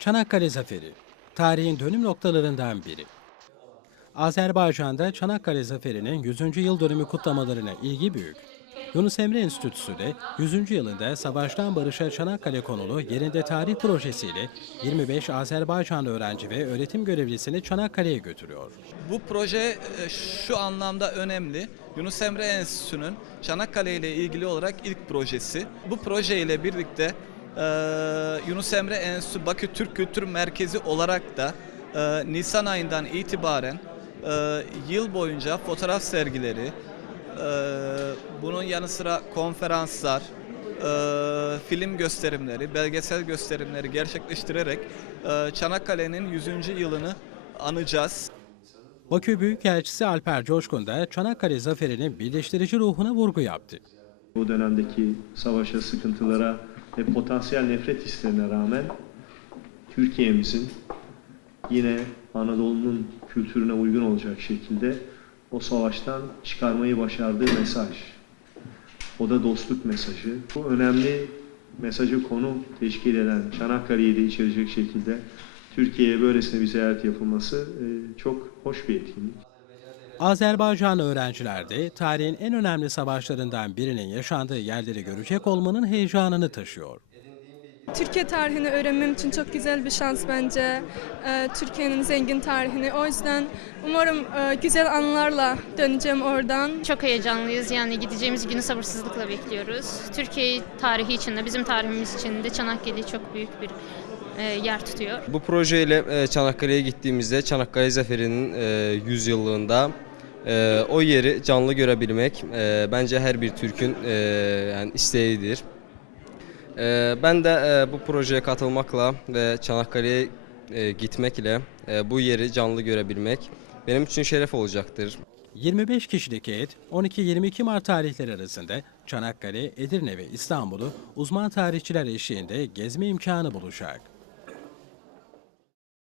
Çanakkale Zaferi, tarihin dönüm noktalarından biri. Azerbaycan'da Çanakkale Zaferi'nin 100. yıl dönümü kutlamalarına ilgi büyük. Yunus Emre Enstitüsü de 100. yılında Savaştan Barış'a Çanakkale konulu yerinde tarih projesiyle 25 Azerbaycanlı öğrenci ve öğretim görevlisini Çanakkale'ye götürüyor. Bu proje e, şu anlamda önemli. Yunus Emre Enstitüsü'nün Çanakkale ile ilgili olarak ilk projesi. Bu proje ile birlikte e, Yunus Emre Enstitüsü Bakü Türk Kültür Merkezi olarak da e, Nisan ayından itibaren e, yıl boyunca fotoğraf sergileri, e, bunun yanı sıra konferanslar, e, film gösterimleri, belgesel gösterimleri gerçekleştirerek e, Çanakkale'nin 100. yılını anacağız. Bakü Büyükelçisi Alper Coşkun da Çanakkale Zaferi'nin birleştirici ruhuna vurgu yaptı. Bu dönemdeki savaşa, sıkıntılara ve potansiyel nefret hislerine rağmen Türkiye'mizin yine Anadolu'nun kültürüne uygun olacak şekilde o savaştan çıkarmayı başardığı mesaj. O da dostluk mesajı. Bu önemli mesajı konu teşkil eden Çanakkale'yi de içerecek şekilde Türkiye'ye böylesine bir ziyaret yapılması e, çok hoş bir etkinlik. Azerbaycanlı öğrenciler de tarihin en önemli savaşlarından birinin yaşandığı yerleri görecek olmanın heyecanını taşıyor. Türkiye tarihini öğrenmem için çok güzel bir şans bence. Ee, Türkiye'nin zengin tarihini. O yüzden umarım e, güzel anılarla döneceğim oradan. Çok heyecanlıyız. Yani gideceğimiz günü sabırsızlıkla bekliyoruz. Türkiye tarihi için de bizim tarihimiz için de Çanakkale çok büyük bir e, yer tutuyor. Bu projeyle e, Çanakkale'ye gittiğimizde Çanakkale Zaferi'nin e, 100 yıllığında e, o yeri canlı görebilmek e, bence her bir Türk'ün e, yani isteğidir. E, Ben de e, bu projeye katılmakla ve Çanakkale'ye e, gitmekle e, bu yeri canlı görebilmek benim için şeref olacaktır. 25 kişilik heyet 12-22 Mart tarihleri arasında Çanakkale, Edirne ve İstanbul'u uzman tarihçiler eşliğinde gezme imkanı bulacak.